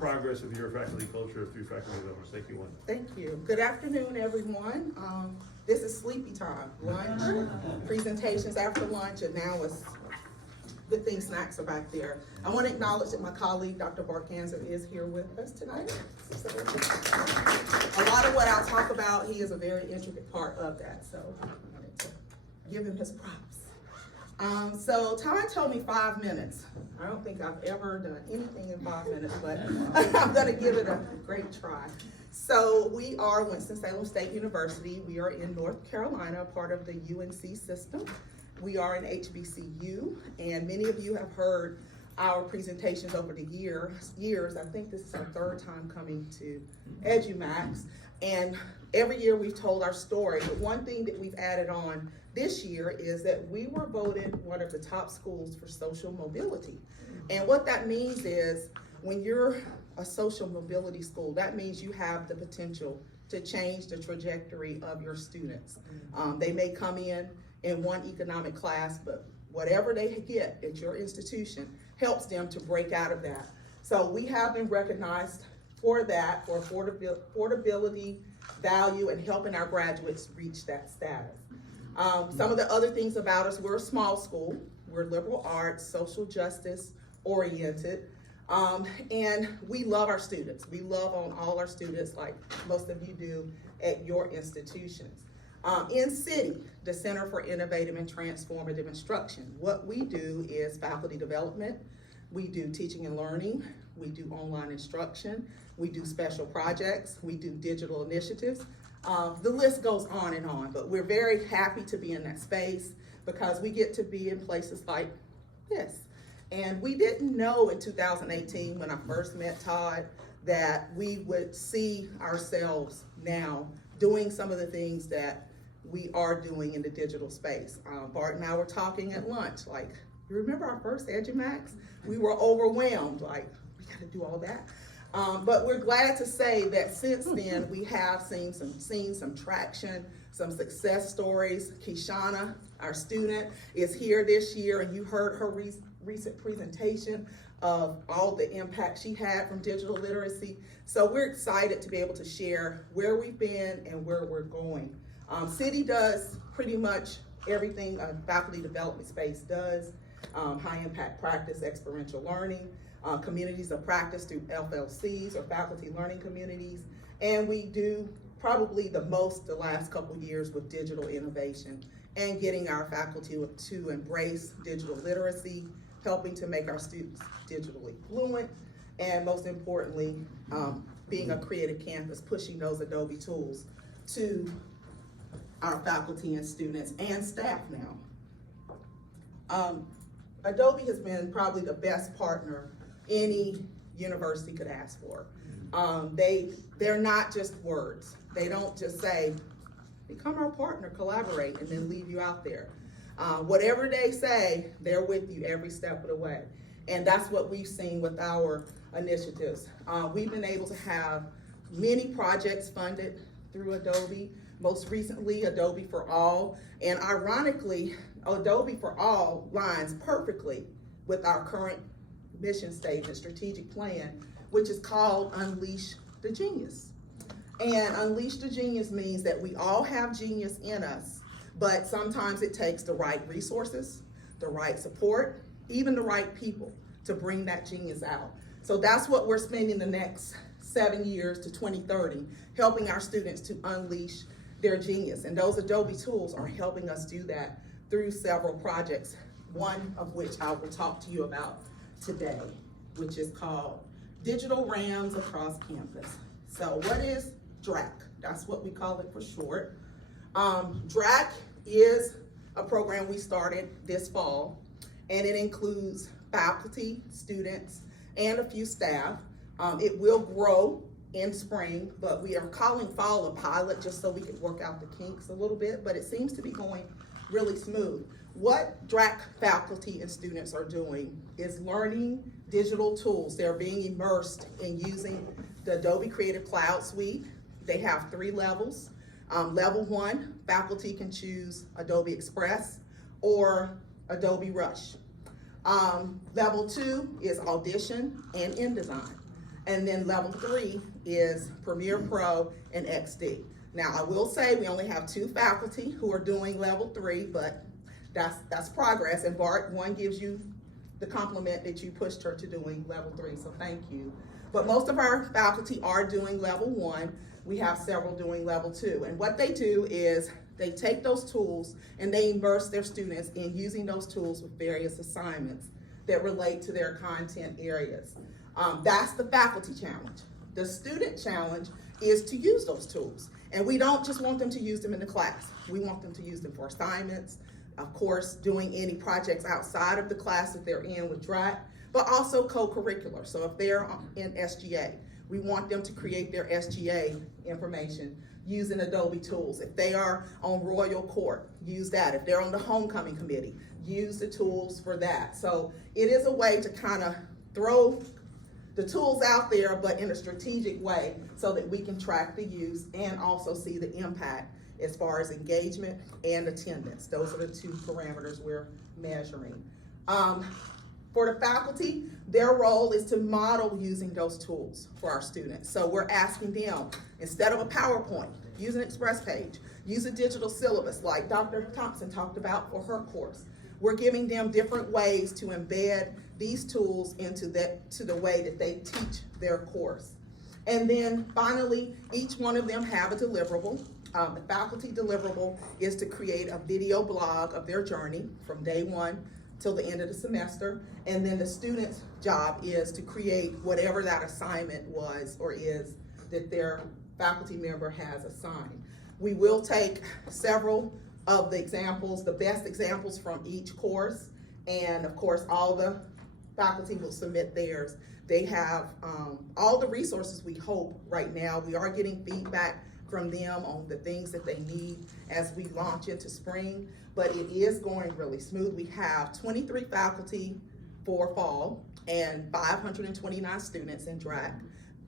progress of your faculty culture through faculty development. Thank you, Wanda. Thank you. Good afternoon, everyone. This is sleepy time, lunch, presentations after lunch, and now it's good thing snacks are back there. I want to acknowledge that my colleague, Dr. Barkanza, is here with us tonight. So, a lot of what I'll talk about, he is a very intricate part of that, so I wanted to give him his props. So Ty told me 5 minutes. I don't think I've ever done anything in 5 minutes, but I'm gonna give it a great try. So we are Winston-Salem State University. We are in North Carolina, part of the UNC system. We are an HBCU, and many of you have heard our presentations over the years. I think this is our 3rd time coming to EduMax, and every year we've told our story, but one thing that we've added on this year is that we were voted one of the top schools for social mobility. And what that means is when you're a social mobility school, that means you have the potential to change the trajectory of your students. They may come in one economic class, but whatever they get at your institution helps them to break out of that. So we have been recognized for that, for affordability, value, and helping our graduates reach that status. Some of the other things about us, we're a small school. We're liberal arts, social justice oriented, and we love our students. We love on all our students like most of you do at your institutions. In CITI, the Center for Innovative and Transformative Instruction, what we do is faculty development. We do teaching and learning. We do online instruction. We do special projects. We do digital initiatives. The list goes on and on, but we're very happy to be in that space because we get to be in places like this. And we didn't know in 2018 when I first met Todd that we would see ourselves now doing some of the things that we are doing in the digital space. Bart and I were talking at lunch, like, you remember our first EduMax? We were overwhelmed, like, we gotta do all that. But we're glad to say that since then, we have seen some traction, some success stories. Kishana, our student, is here this year, and you heard her recent presentation of all the impact she had from digital literacy. So we're excited to be able to share where we've been and where we're going. CITI does pretty much everything a faculty development space does. High impact practice, experiential learning, communities of practice through FLCs or faculty learning communities. And we do probably the most the last couple years with digital innovation and getting our faculty to embrace digital literacy, helping to make our students digitally fluent, and most importantly, being a creative campus, pushing those Adobe tools to our faculty and students and staff now. Adobe has been probably the best partner any university could ask for. They're not just words. They don't just say, become our partner, collaborate, and then leave you out there. Whatever they say, they're with you every step of the way. And that's what we've seen with our initiatives. We've been able to have many projects funded through Adobe, most recently Adobe for All. And ironically, Adobe for All lines perfectly with our current mission statement, strategic plan, which is called Unleash the Genius. And Unleash the Genius means that we all have genius in us, but sometimes it takes the right resources, the right support, even the right people to bring that genius out. So that's what we're spending the next 7 years to 2030, helping our students to unleash their genius. And those Adobe tools are helping us do that through several projects, one of which I will talk to you about today, which is called Digital Rams Across Campus. So what is DRAC? That's what we call it for short. DRAC is a program we started this fall, and it includes faculty, students, and a few staff. It will grow in spring, but we are calling fall a pilot just so we could work out the kinks a little bit, but it seems to be going really smooth. What DRAC faculty and students are doing is learning digital tools. They're being immersed in using the Adobe Creative Cloud Suite. They have 3 levels. Level 1, faculty can choose Adobe Express or Adobe Rush. Level 2 is Audition and InDesign. And then level 3 is Premiere Pro and XD. Now, I will say we only have 2 faculty who are doing level 3, but that's progress. And Bart, one gives you the compliment that you pushed her to doing level 3, so thank you. But most of our faculty are doing level 1. We have several doing level 2. And what they do is they take those tools and they immerse their students in using those tools with various assignments that relate to their content areas. That's the faculty challenge. The student challenge is to use those tools. And we don't just want them to use them in the class. We want them to use them for assignments, of course, doing any projects outside of the class that they're in with DRAC, but also co-curricular. So if they're in SGA, we want them to create their SGA information using Adobe tools. If they are on Royal Court, use that. If they're on the homecoming committee, use the tools for that. So it is a way to kind of throw the tools out there, but in a strategic way so that we can track the use and also see the impact as far as engagement and attendance. Those are the 2 parameters we're measuring. For the faculty, their role is to model using those tools for our students. So we're asking them, instead of a PowerPoint, use an Express page, use a digital syllabus like Dr. Thompson talked about for her course. We're giving them different ways to embed these tools into the way that they teach their course. And then finally, each one of them have a deliverable. The faculty deliverable is to create a video blog of their journey from day 1 till the end of the semester. And then the student's job is to create whatever that assignment was or is that their faculty member has assigned. We will take several of the examples, the best examples from each course, and of course all the faculty will submit theirs. They have all the resources we hope right now. We are getting feedback from them on the things that they need as we launch into spring, but it is going really smooth. We have 23 faculty for fall and 529 students in DRAC,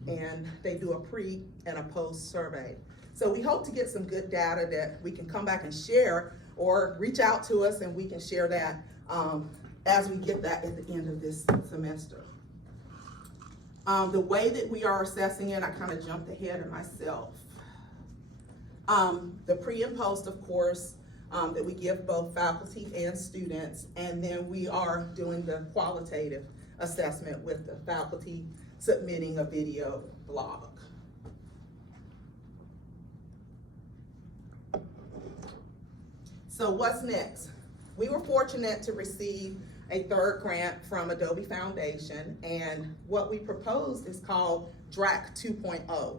and they do a pre and a post survey. So we hope to get some good data that we can come back and share, or reach out to us and we can share that as we get that at the end of this semester. The way that we are assessing it, I kind of jumped ahead of myself. The pre and post, of course, that we give both faculty and students, and then we are doing the qualitative assessment with the faculty submitting a video blog. So what's next? We were fortunate to receive a 3rd grant from Adobe Foundation, and what we proposed is called DRAC 2.0.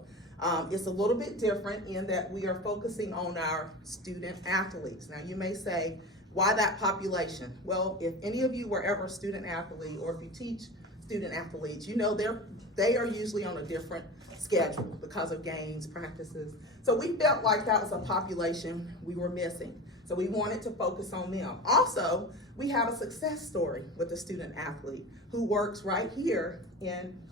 It's a little bit different in that we are focusing on our student athletes. Now you may say, why that population? Well, if any of you were ever a student athlete, or if you teach student athletes, you know they are usually on a different schedule because of games, practices. So we felt like that was a population we were missing. So we wanted to focus on them. Also, we have a success story with a student athlete who works right here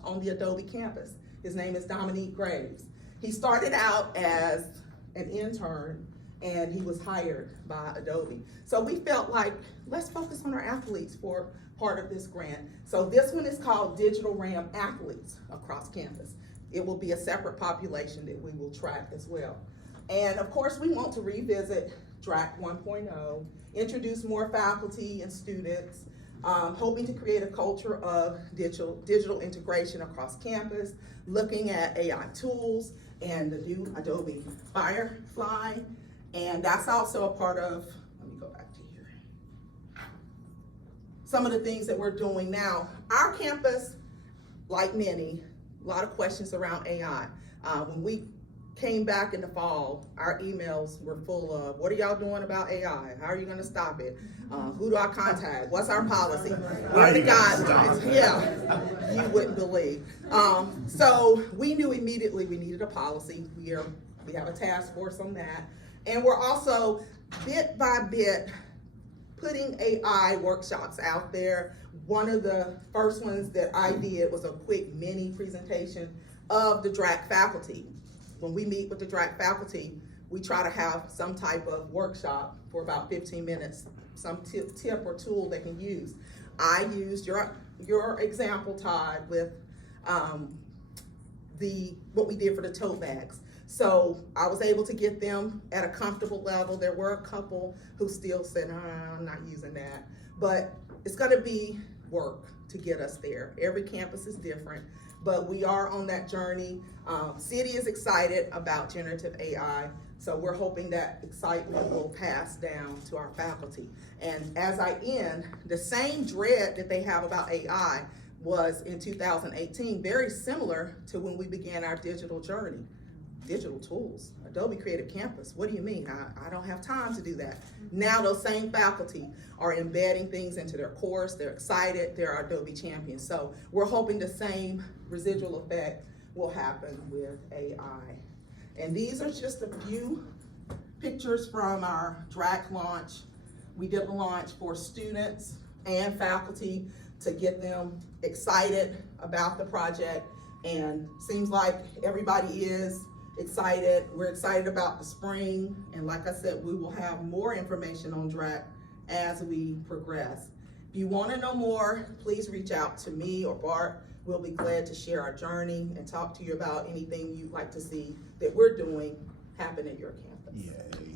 on the Adobe campus. His name is Dominique Graves. He started out as an intern and he was hired by Adobe. So we felt like, let's focus on our athletes for part of this grant. So this one is called Digital RAM Athletes across campus. It will be a separate population that we will track as well. And of course, we want to revisit DRAC 1.0, introduce more faculty and students, hoping to create a culture of digital integration across campus, looking at AI tools and the new Adobe Firefly. And that's also a part of, let me go back to here, some of the things that we're doing now. Our campus, like many, a lot of questions around AI. When we came back in the fall, our emails were full of, what are y'all doing about AI? How are you gonna stop it? Who do I contact? What's our policy? What are the guidelines? Yeah, you wouldn't believe. So we knew immediately we needed a policy. We have a task force on that. And we're also, bit by bit, putting AI workshops out there. One of the first ones that I did was a quick mini presentation of the DRAC faculty. When we meet with the DRAC faculty, we try to have some type of workshop for about 15 minutes, some tip or tool they can use. I used your example, Todd, with what we did for the tote bags. So I was able to get them at a comfortable level. There were a couple who still said, I'm not using that. But it's gonna be work to get us there. Every campus is different, but we are on that journey. City is excited about generative AI, so we're hoping that excitement will pass down to our faculty. And as I end, the same dread that they have about AI was in 2018, very similar to when we began our digital journey. Digital tools, Adobe Creative Campus, what do you mean? I don't have time to do that. Now those same faculty are embedding things into their course, they're excited, they're our Adobe champions. So we're hoping the same residual effect will happen with AI. And these are just a few pictures from our DRAC launch. We did the launch for students and faculty to get them excited about the project, and seems like everybody is excited. We're excited about the spring, and like I said, we will have more information on DRAC as we progress. If you want to know more, please reach out to me or Bart. We'll be glad to share our journey and talk to you about anything you'd like to see that we're doing happen at your campus. Yay.